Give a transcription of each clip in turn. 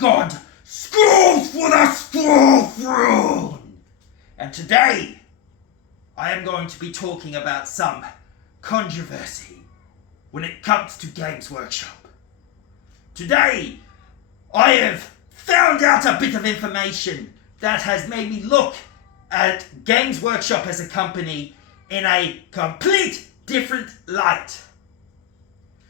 God, schools for the school throne! And today, I am going to be talking about some controversy when it comes to Games Workshop. Today, I have found out a bit of information that has made me look at Games Workshop as a company in a complete different light.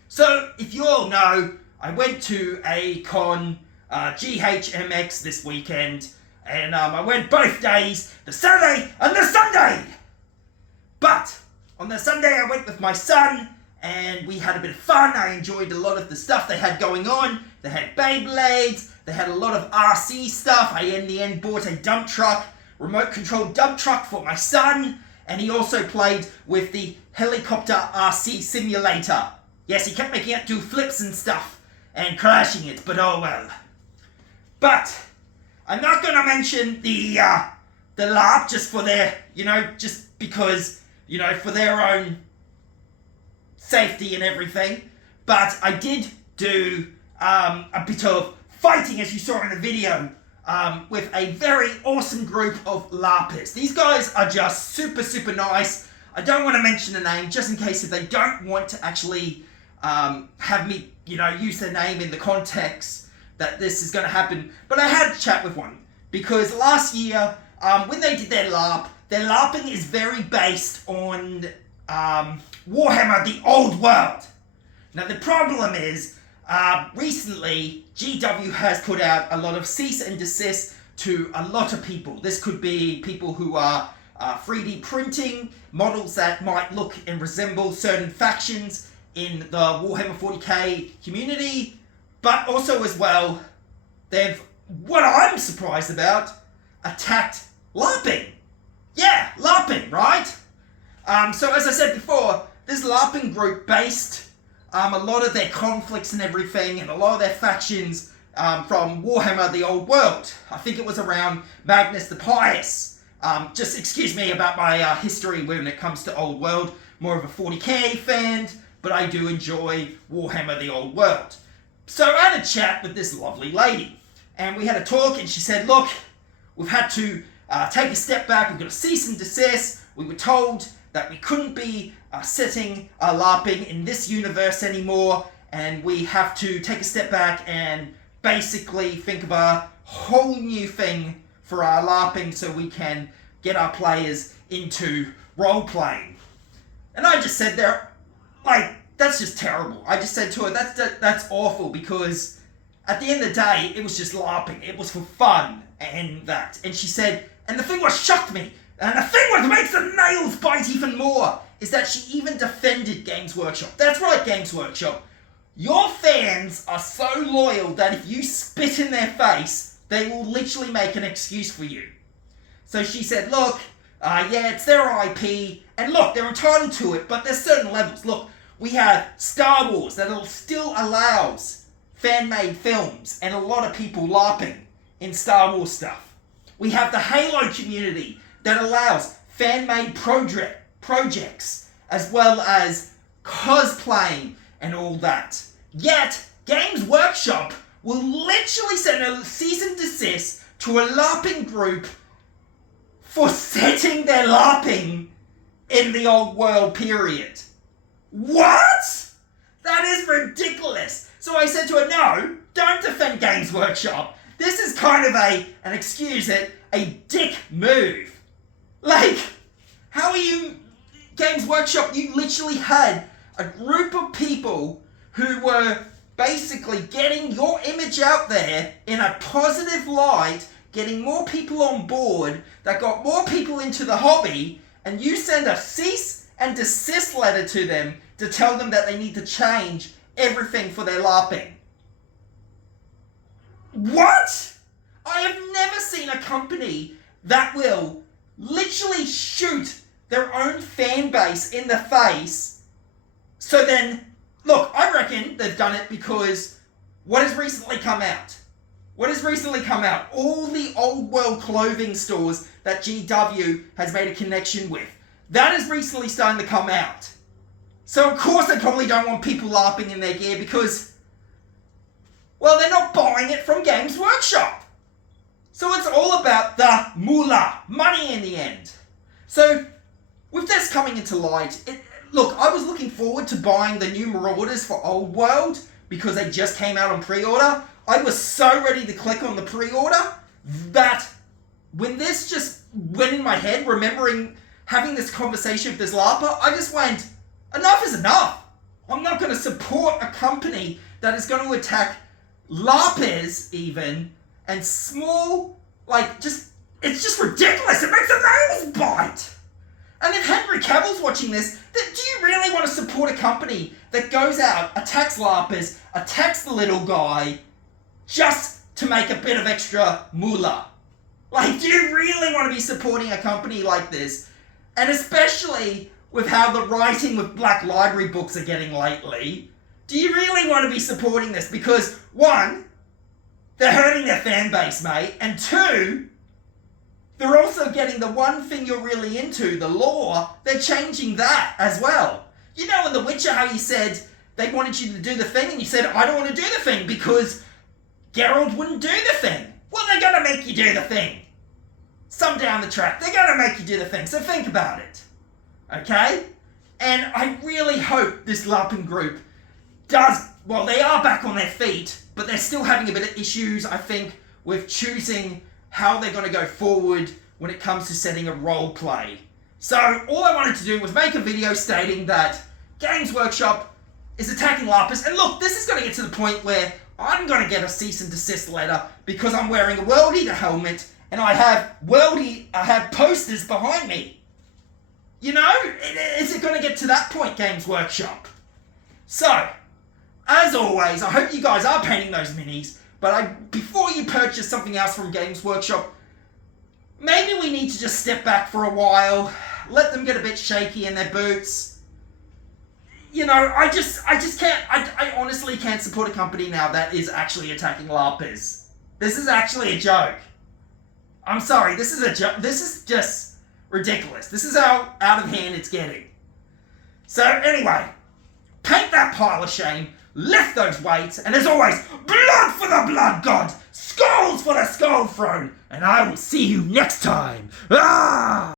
So, if you all know, I went to a con, GHMX this weekend, and I went both days, the Saturday and the Sunday! But, on the Sunday I went with my son, and we had a bit of fun. I enjoyed a lot of the stuff they had going on. They had Beyblades, they had a lot of RC stuff. I in the end bought a dump truck, remote controlled dump truck for my son, and he also played with the helicopter RC simulator. Yes, he kept making it do flips and stuff, and crashing it, but oh well. But, I'm not gonna mention the LARP just for their, just because, for their own safety and everything. But I did do a bit of fighting, as you saw in the video, with a very awesome group of larpers. These guys are just super, super nice. I don't want to mention the name, just in case if they don't want to actually have me, use their name in the context that this is going to happen. But I had a chat with one, because last year, when they did their LARPing is very based on Warhammer, the old world. Now the problem is, recently, GW has put out a lot of cease and desist to a lot of people. This could be people who are 3D printing models that might look and resemble certain factions in the Warhammer 40k community, but also as well, they've, what I'm surprised about, attacked LARPing. Yeah, LARPing, right? So as I said before, this LARPing group based a lot of their conflicts and everything, and a lot of their factions from Warhammer the Old World. I think it was around Magnus the Pious. Just excuse me about my history when it comes to Old World. More of a 40k fan, but I do enjoy Warhammer the Old World. So I had a chat with this lovely lady, and we had a talk, and she said, look, we've had to take a step back, we've got to cease and desist. We were told that we couldn't be setting LARPing in this universe anymore, and we have to take a step back and basically think of a whole new thing for our LARPing so we can get our players into role-playing. And I just said there, that's just terrible. I just said to her, that's awful, because at the end of the day, it was just LARPing. It was for fun and that. And she said, and the thing what shocked me, and the thing what makes the nails bite even more, is that she even defended Games Workshop. That's right, Games Workshop. Your fans are so loyal that if you spit in their face, they will literally make an excuse for you. So she said, look, yeah, it's their IP, and look, they're entitled to it, but there's certain levels. Look, we have Star Wars that still allows fan-made films and a lot of people LARPing in Star Wars stuff. We have the Halo community that allows fan-made projects as well as cosplaying and all that. Yet, Games Workshop will literally send a cease and desist to a LARPing group for setting their LARPing in the old world period. What? That is ridiculous. So I said to her, no, don't defend Games Workshop. This is kind of and excuse it, a dick move. How are you, Games Workshop, you literally had a group of people who were basically getting your image out there in a positive light, getting more people on board, that got more people into the hobby, and you send a cease and desist letter to them to tell them that they need to change everything for their LARPing. What? I have never seen a company that will literally shoot their own fan base in the face. So then, look, I reckon they've done it because what has recently come out? All the old world clothing stores that GW has made a connection with. That is recently starting to come out. So of course they probably don't want people LARPing in their gear because well, they're not buying it from Games Workshop. So it's all about the moolah, money in the end. So with this coming into light, look, I was looking forward to buying the new Marauders for Old World because they just came out on pre-order. I was so ready to click on the pre-order that when this just went in my head, remembering having this conversation with this LARPer, I just went, enough is enough. I'm not going to support a company that is going to attack LARPers even, and small, it's just ridiculous. It makes the nails bite. And if Henry Cavill's watching this, then do you really want to support a company that goes out, attacks LARPers, attacks the little guy, just to make a bit of extra moolah? Do you really want to be supporting a company like this? And especially with how the writing with Black Library books are getting lately, do you really want to be supporting this? Because, one, they're hurting their fan base, mate. And two, they're also getting the one thing you're really into, the lore, they're changing that as well. You know in The Witcher how you said they wanted you to do the thing and you said, I don't want to do the thing because Geralt wouldn't do the thing. Well, they're going to make you do the thing. Some down the track, they're going to make you do the thing. So think about it. Okay? And I really hope this LARPing group does, well, they are back on their feet, but they're still having a bit of issues, I think, with choosing how they're going to go forward when it comes to setting a role play. So all I wanted to do was make a video stating that Games Workshop is attacking LARPers. And look, this is going to get to the point where I'm going to get a cease and desist letter because I'm wearing a World Eater helmet and I have posters behind me. You know, is it going to get to that point, Games Workshop? So, as always, I hope you guys are painting those minis, but before you purchase something else from Games Workshop, maybe we need to just step back for a while, let them get a bit shaky in their boots. You know, I just can't, I honestly can't support a company now that is actually attacking LARPers. This is actually a joke. I'm sorry, this is a joke. This is just ridiculous. This is how out of hand it's getting. So anyway, paint that pile of shame, lift those weights, and as always, blood for the blood god, skulls for the skull throne, and I will see you next time. Ah!